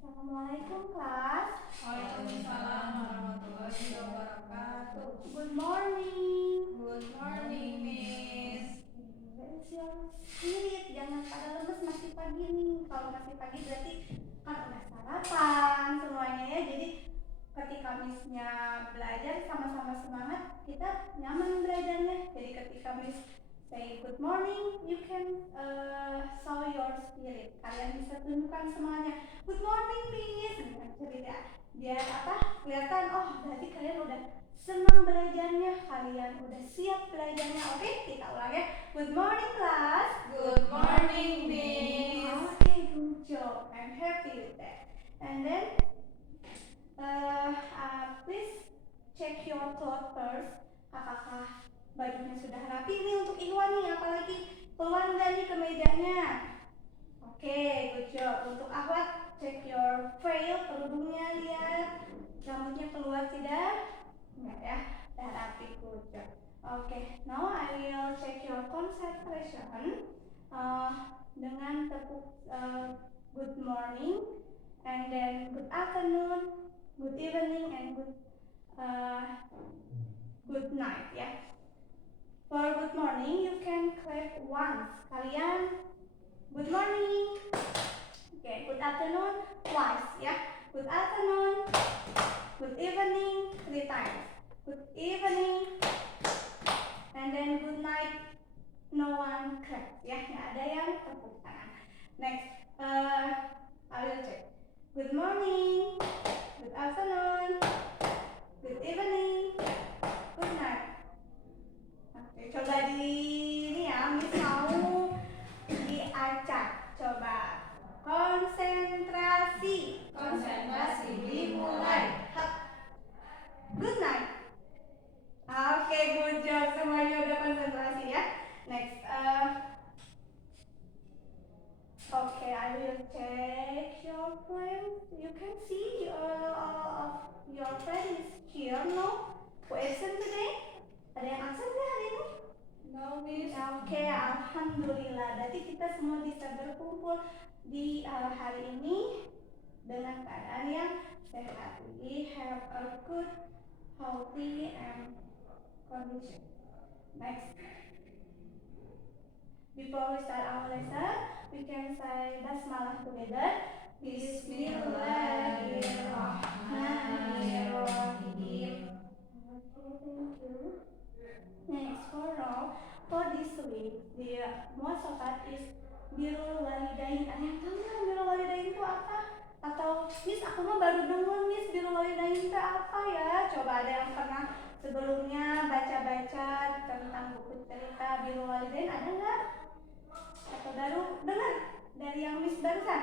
Assalamualaikum kelas. Waalaikumsalam warahmatullahi wabarakatuh. Good morning. Good morning, Miss. Where's your spirit? Jangan pada lemes, masih pagi nih. Kalau masih pagi berarti kan udah sarapan semuanya ya. Jadi ketika Miss-nya belajar sama-sama semangat, kita nyaman belajarnya. Jadi ketika Miss say good morning, you can show your spirit. Kalian bisa tunjukkan semangatnya. Good morning, Miss. Cerita biar apa? Kelihatan. Oh, berarti kalian udah senang belajarnya. Kalian udah siap belajarnya. Oke, kita ulang ya. Good morning, class. Good morning, Miss. Okay, good job. I'm happy with that. And then, please check your clothes first. Apakah bajunya sudah rapi nih untuk Iwan nih? Apalagi keluar nggak nih ke mejanya? Oke, good job. Untuk Ahwat, check your veil, kerudungnya lihat. Rambutnya keluar tidak? Enggak ya, udah rapi, good job. Oke, now I will check your concentration dengan tepuk good morning, and then good afternoon, good evening, and good night ya. For good morning, you can clap once. Kalian good morning. Okay, good afternoon twice ya. Good afternoon. Good evening 3 times. Good evening. And then good night. No one clap ya. Nggak ada yang tepuk tangan. Next, I will check. Good morning. Good afternoon. Good evening. Good night. Oke, coba di ini ya, Miss mau diacak. Coba konsentrasi. Konsentrasi dimulai. Good night. Oke, good job, semuanya udah konsentrasi ya. Next, okay, I will check your friends. You can see all of your friends is here, no? Who absent today? Ada yang absent nggak hari ini? No, Miss. Oke, alhamdulillah. Berarti kita semua bisa berkumpul di hari ini dengan keadaan yang sehat. We have a good, healthy, and condition. Next. Before we start our lesson, we can say basmalah together. Bismillahirrahmanirrahim. Okay, thank you. Next, for this week, the muasabat is birrul walidain. Ada yang tahu nggak birrul walidain itu apa? Atau Miss, aku mah baru dengar Miss birrul walidain itu apa ya? Coba ada yang pernah sebelumnya baca-baca tentang buku cerita birrul walidain, ada nggak? Atau baru dengar dari yang Miss barusan?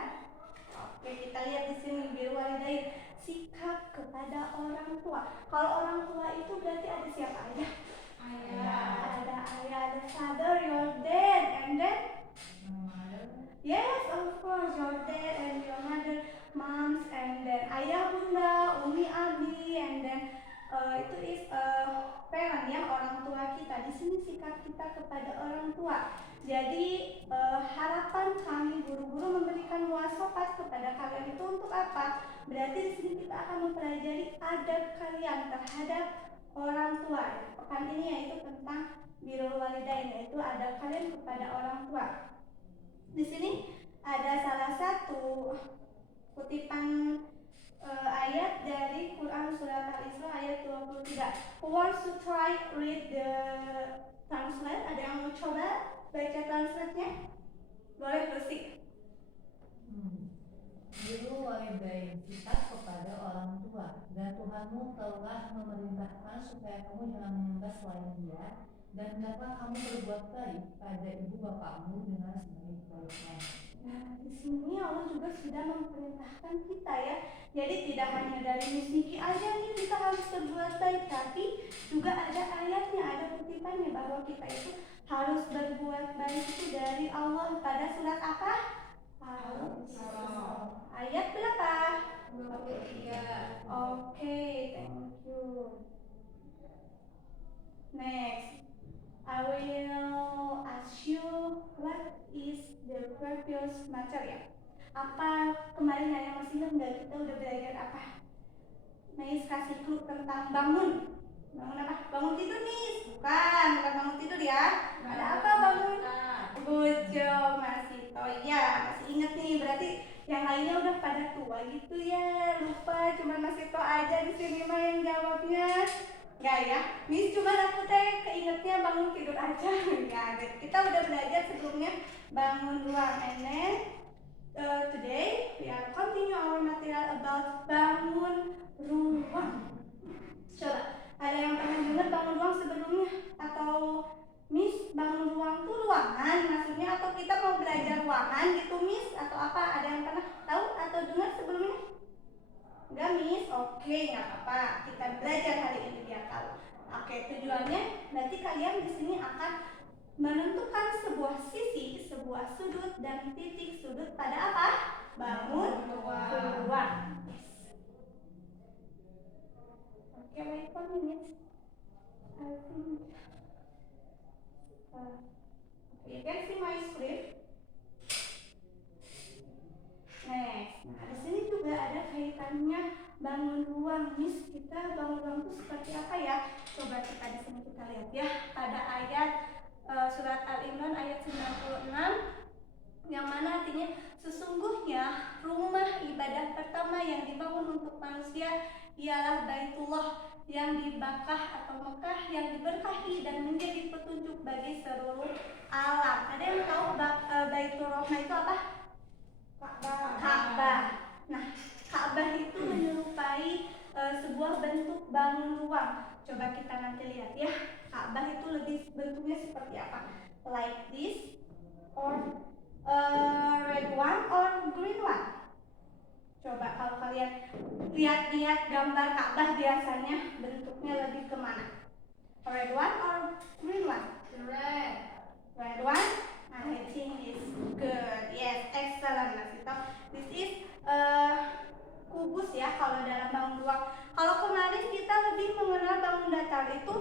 Oke, kita lihat di sini birrul walidain, sikap kepada orang tua. Kalau orang tua itu berarti ada siapa aja? Ada ayah, ada father, your dad, and then yes, of course, your dad and your mother, moms, and then ayah, bunda, umi, abi, and then itu is parent ya, orang tua kita. Di sini sikap kita kepada orang tua. Jadi harapan kami guru-guru memberikan muasabat kepada kalian itu untuk apa? Berarti di sini kita akan mempelajari adab kalian terhadap orang tua. Pekan ini yaitu tentang birrul walidain, yaitu adab kalian kepada orang tua. Di sini ada salah satu kutipan ayat dari Quran surat Al-Isra ayat 23. Who wants to try read the translate? Ada yang mau coba baca translate-nya? Boleh, Lucy. Birrul walidain, sikap kepada orang tua. Dan Tuhanmu telah memerintahkan supaya kamu jangan menyembah selain Dia, dan hendaklah kamu berbuat baik pada ibu bapakmu dengan sebaik-baiknya. Nah, di sini Allah juga sudah memerintahkan kita ya. Jadi tidak hanya dari Miss Niki aja nih kita harus berbuat baik, tapi juga ada ayatnya, ada kutipannya bahwa kita itu harus berbuat baik itu dari Allah. Pada surat apa? Ayat berapa? 23. Oke, thank you. Next, I will ask you what is the previous material. Apa kemarin ada yang masih ingat nggak kita udah belajar apa? Miss kasih clue tentang bangun. Bangun apa? Bangun tidur Miss. Bukan bangun tidur ya. Ada apa bangun? Good job Mas Ito. Iya, masih ingat nih. Berarti yang lainnya udah pada tua gitu ya. Lupa cuma Mas Ito aja di sini mah yang jawabnya. Enggak ya. Miss cuma aku teh keingetnya bangun tidur aja. Ya, kita udah belajar sebelumnya bangun ruang. And then today we are continue our material about bangun ruang. Coba, ada yang pernah dengar bangun ruang sebelumnya? Atau Miss, bangun ruang tuh ruangan maksudnya, atau kita mau belajar ruangan gitu Miss, atau apa? Ada yang pernah tahu atau dengar sebelumnya? Enggak Miss? Oke, nggak apa-apa. Kita belajar hari ini biar tahu. Oke, tujuannya nanti kalian di sini akan menentukan sebuah sisi, sebuah sudut dan titik sudut pada apa? Bangun ruang. Yes. Okay, wait 1 minute. I think you can see my screen. Next, nah di sini juga ada kaitannya bangun ruang. Miss, kita bangun ruang itu seperti apa ya? Coba kita di sini kita lihat ya. Pada ayat surat Al-Imran ayat 96 yang mana artinya sesungguhnya rumah ibadah pertama yang dibangun untuk manusia ialah Baitullah yang di Makkah atau Mekah yang diberkahi dan menjadi petunjuk bagi seluruh alam. Ada yang tahu Baitur Rahmah itu apa? Ka'bah. Nah, Ka'bah itu menyerupai sebuah bentuk bangun ruang. Coba kita nanti lihat ya. Ka'bah itu lebih bentuknya seperti apa? Like this or red one or green one? Coba kalau kalian lihat-lihat gambar Ka'bah biasanya bentuknya lebih kemana? Red one or green one? Red one? I think it's good. Yes, excellent Mas Ito. This is kubus ya kalau dalam bangun ruang. Kalau kemarin kita lebih mengenal bangun datar itu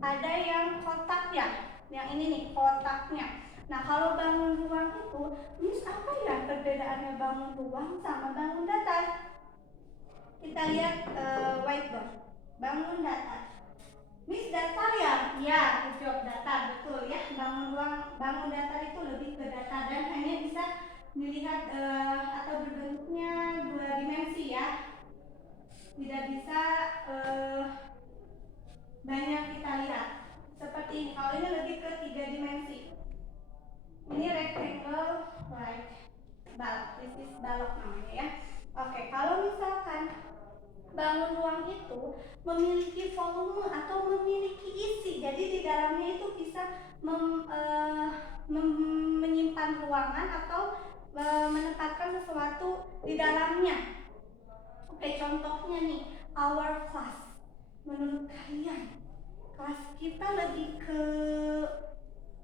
ada yang kotak ya. Yang ini nih kotaknya. Nah kalau bangun ruang itu, Miss apa ya perbedaannya bangun ruang sama bangun datar? Kita lihat whiteboard. Bangun datar. Miss datar ya? Ya, jawab datar, betul ya. Bangun datar itu lebih ke datar dan hanya bisa dilihat atau berbentuknya 2 dimensi ya. Tidak bisa banyak kita lihat. Seperti ini. Kalau ini lebih ke 3 dimensi. Ini rectangle, like balok. This is balok namanya ya. Oke, kalau misalkan bangun ruang itu memiliki volume atau memiliki isi, jadi di dalamnya itu bisa menyimpan ruangan atau menempatkan sesuatu di dalamnya. Oke, contohnya nih, our class. Menurut kalian, kelas kita lebih ke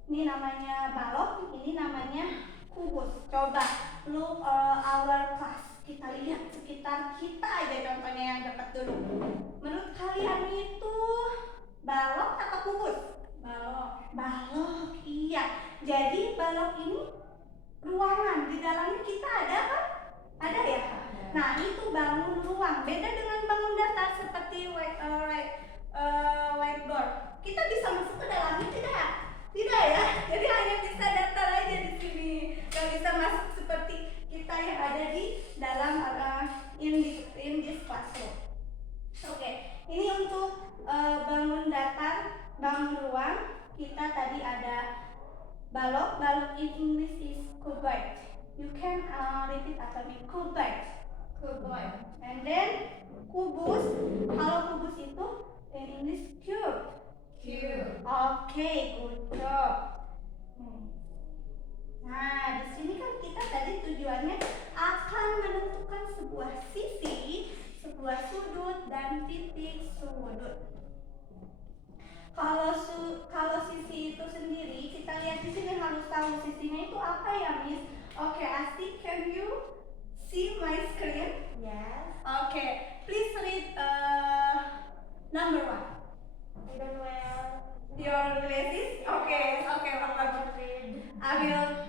ini namanya balok, ini namanya kubus. Coba look our class. Kita lihat sekitar kita aja contohnya yang dekat dulu. Menurut kalian itu balok atau kubus? Balok, iya. Jadi balok ini ruangan, di dalamnya kita ada kan? Ada ya? Nah itu bangun ruang. Beda dengan bangun datar seperti whiteboard. Kita bisa masuk ke dalamnya tidak? Tidak ya. Jadi hanya bisa datar aja di sini. Gak bisa masuk seperti kita yang ada di dalam in this classroom. Oke, ini untuk bangun datar, bangun ruang. Kita tadi ada balok. Balok in English is cubite. You can repeat after me. Cubite. And then kubus. Kalau kubus itu in English cube. Oke, good job. Nah, di sini kan kita tadi tujuannya akan menentukan sebuah sisi, sebuah sudut dan titik sudut. Kalau sisi itu sendiri, kita lihat di sini harus tahu sisinya itu apa ya, Miss? Oke, Asti, can you see my screen? Yes. Oke, please read number 1. I don't wear Your glasses? Okay, Papa. I will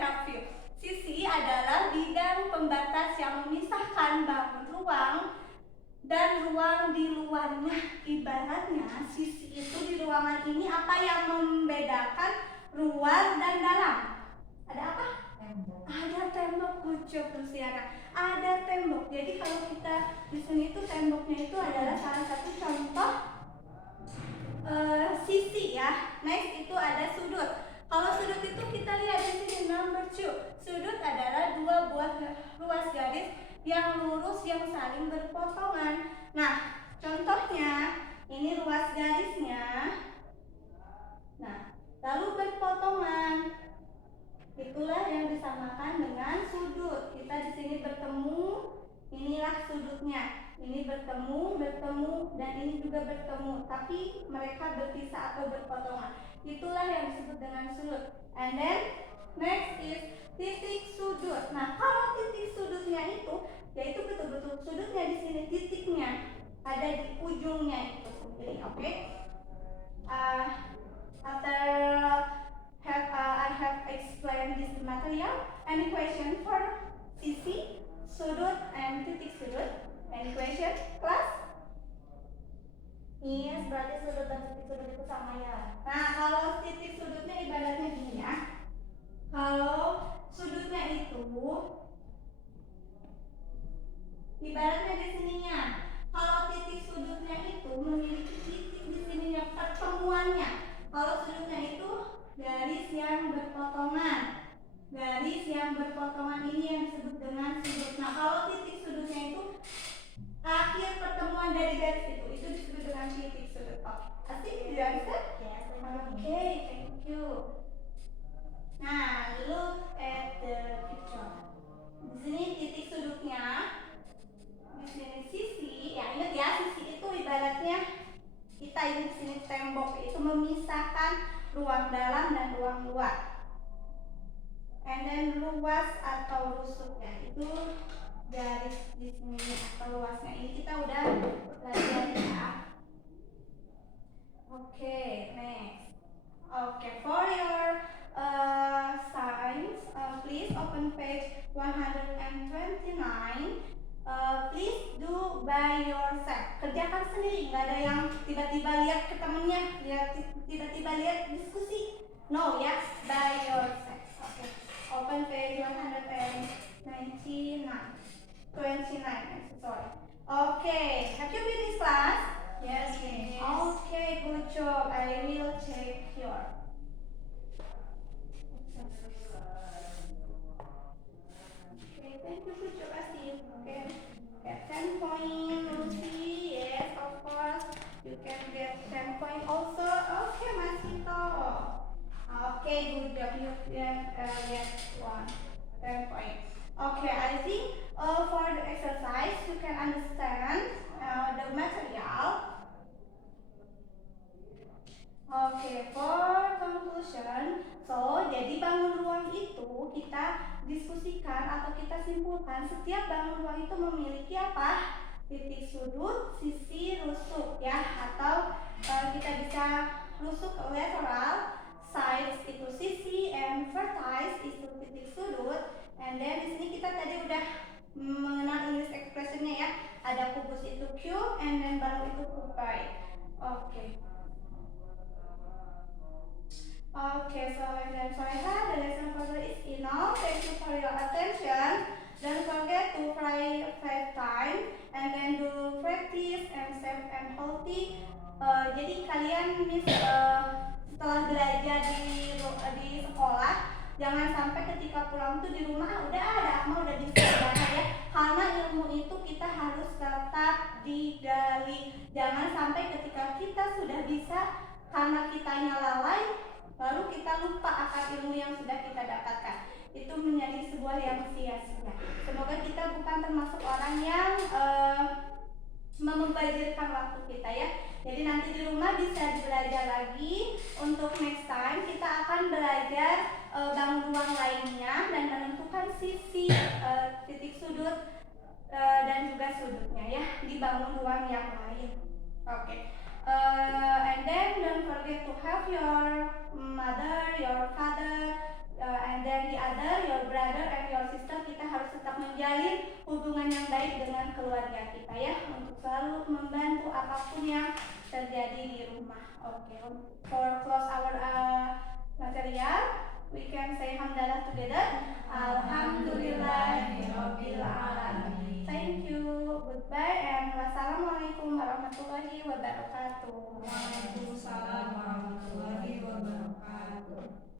help you. Sisi adalah bidang pembatas yang memisahkan bangun ruang dan ruang di luarnya. Ibaratnya sisi itu di ruangan ini apa yang membedakan luar dan dalam? Ada apa? Tembok. Ada tembok. Kucuk Luciana. Ada tembok. Jadi kalau kita di sini tuh temboknya itu adalah salah satu contoh sisi ya. Next itu ada sudut. Kalau sudut itu kita lihat di sini number 2. Sudut adalah dua buah ruas garis yang lurus yang saling berpotongan. Nah, contohnya ini ruas garisnya. Nah, lalu berpotongan. Itulah yang disamakan dengan sudut. Kita di sini bertemu, inilah sudutnya. Ini bertemu, dan ini juga bertemu. Tapi mereka berpisah atau berpotongan. Itulah yang disebut dengan sudut. And then next is titik sudut. Nah, kalau titik sudutnya itu, yaitu betul-betul sudutnya di sini, titiknya ada di ujungnya itu sendiri. Oke? After I have explained this material. Any question for sisi, sudut, and titik sudut? Any question, class? Yes, berarti sudut dan titik sudut itu sama ya. Nah, kalau titik sudutnya ibaratnya gini ya. Kalau sudutnya itu ibaratnya di sininya. Kalau titik sudutnya itu memiliki titik di sininya pertemuannya. Kalau sudutnya itu garis yang berpotongan. Garis yang berpotongan ini yang disebut dengan sudut. Nah, kalau titik sudutnya itu akhir pertemuan dari garis itu disebut dengan titik sudut. Oke, asik? Do you understand? Yes, Oke, thank you. Nah, look at the picture. Di sini titik sudutnya, di sini sisi. Ya, ingat ya, sisi itu ibaratnya kita ini di sini tembok, itu memisahkan ruang dalam dan ruang luar. And then luas atau rusuknya itu garis di sini atau luasnya. Ini kita udah pelajari ya. Oke, next. Okay, for your signs, please open page 129. Please do by yourself. Kerjakan sendiri, nggak ada yang tiba-tiba lihat ke temennya, tiba-tiba lihat diskusi. No, ya, by yourself. Okay. Open page 129. 29, I'm so sorry. Okay, have you finished class? Yes, yes. Okay, good job. I will check your. Okay, thank you, good job, Asif. Okay, get 10 point, Lucy. Yes, of course. You can get 10 point also. Okay, Masito. Okay, good job. You can get 10 point. Okay, I think for the exercise you can understand the material. Okay, for conclusion, so jadi bangun ruang itu kita diskusikan atau kita simpulkan setiap bangun ruang itu memiliki apa? Titik sudut, sisi, rusuk ya, atau kita bisa rusuk lateral, sides itu sisi, and vertices itu titik sudut. And then di sini kita tadi udah mengenal English expressionnya ya. Ada kubus itu cube, and then balon itu cuboid. Okay. Okay, so and then so I have the lesson for today is enough. Thank you for your attention. Don't forget to save time and then do practice and safe and healthy. Jadi kalian setelah belajar di sekolah, jangan sampai ketika pulang tuh di rumah udah ada Akmal udah bisa banget ya. Karena ilmu itu kita harus tetap digali. Jangan sampai ketika kita sudah bisa karena kitanya lalai, lalu kita lupa akan ilmu yang sudah kita dapatkan. Itu menjadi sebuah yang sia-sia. Semoga kita bukan termasuk orang yang membazirkan waktu kita ya. Jadi nanti di rumah bisa belajar lagi. Untuk next time kita akan belajar bangun ruang lainnya dan menentukan sisi, titik sudut dan juga sudutnya ya di bangun ruang yang lain. Oke. And then don't forget to have your mother, your father, And then the other, your brother and your sister, kita harus tetap menjalin hubungan yang baik dengan keluarga kita ya, untuk selalu membantu apapun yang terjadi di rumah. Oke, for close our material, we can say hamdalah together. Alhamdulillahirabbil alamin. Thank you. Goodbye and wassalamualaikum warahmatullahi wabarakatuh. Waalaikumsalam warahmatullahi wabarakatuh.